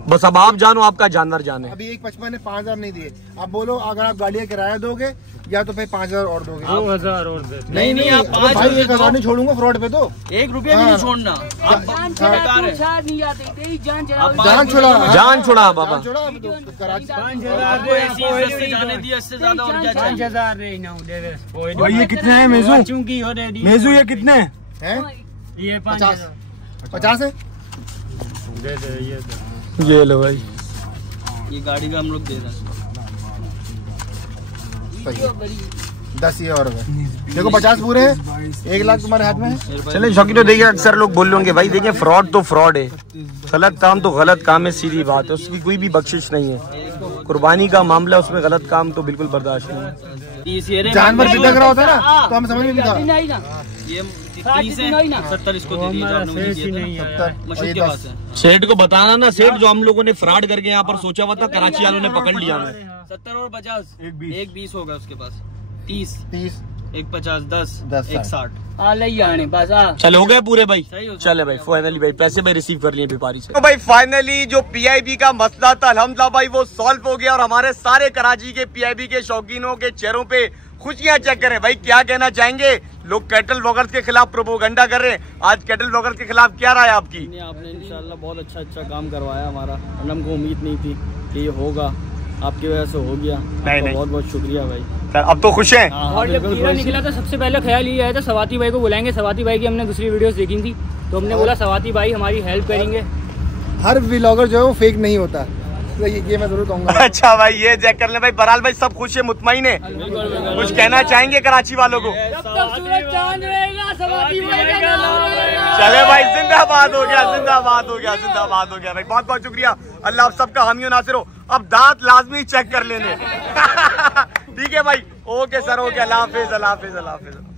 बस अब आप जानो, आपका जानवर जाने। अभी 1.55 ने 5,000 नहीं दिए। आप बोलो अगर आप गाड़ी का किराया दोगे या तो फिर 5,000 और दोगे। 2,000 और नहीं आप 1,000 नहीं छोड़ूंगा फ्रॉड पे तो। 1 रुपया भी नहीं छोड़ना। जान छुड़ा बाबा। ये कितने हैं मेजू ये कितने हैं? ये 50 है। ये लो भाई, ये गाड़ी का हम लोग दे रहे हैं। 10 ये और देखो 50 पूरे हैं, 1 लाख तुम्हारे हाथ में है। चले शौकीन तो देखिए अक्सर लोग बोल होंगे भाई देखिए फ्रॉड तो फ्रॉड है, गलत काम तो गलत काम है, सीधी बात है, उसकी कोई भी बख्शिश नहीं है। कुर्बानी का मामला उसमें गलत काम तो बिल्कुल बर्दाश्त नहीं है। जानवर भी लग रहा होता है ना तो हम समझ में नहीं था। ये 70 इसको दे दिया। सेठ को बताना ना, सेठ जो हम लोगों ने फ्रॉड करके यहाँ पर सोचा हुआ था, कराची वालों ने पकड़ लिया हमें। 70 और 50 एक 20 होगा उसके पास। 30 एक 50 10 एक 60 चले हो गए पूरे भाई। चले भाई फाइनली भाई पैसे भाई रिसीव कर लिए व्यापारी से। तो भाई फाइनली जो पीआईबी का मसला था अल्हम्दुलिल्लाह भाई वो सॉल्व हो गया और हमारे सारे कराची के पीआईबी के शौकीनों के चेहरों पे खुशियां चेक करें। भाई क्या कहना चाहेंगे? लोग कैटल ब्लॉगर्स के खिलाफ प्रोपोगंडा कर रहे हैं, आज कैटल ब्लॉगर्स के खिलाफ क्या राय आपकी? आपने इंशाल्लाह बहुत अच्छा काम करवाया हमारा, हमको उम्मीद नहीं थी कि ये होगा, आपकी वजह से हो गया। बहुत बहुत शुक्रिया भाई। अब तो खुश हैं? और जब कीड़ा निकला था सबसे पहले ख्याल ये आया था सवाती भाई को बुलाएंगे। सवाती भाई की हमने दूसरी वीडियोस देखी थी तो हमने बोला सवाती भाई हमारी हेल्प करेंगे। हर व्लॉगर जो है वो फेक नहीं होता, तो ये मैं जरूर कहूँगा। अच्छा भाई ये चेक कर ले भाई, बहरहाल भाई सब खुश है, मुतमईन है। कुछ कहना चाहेंगे कराची वालों को? चले भाई, जिंदाबाद हो गया, जिंदाबाद हो गया, जिंदाबाद हो गया भाई। बहुत बहुत शुक्रिया, अल्लाह आप सबका हामी नासिर हो। अब दांत लाजमी चेक कर लेने। ठीक है भाई, ओके सर, ओके, अल्लाह हाफिज, अल्लाह हाफिज, अल्लाह हाफिज।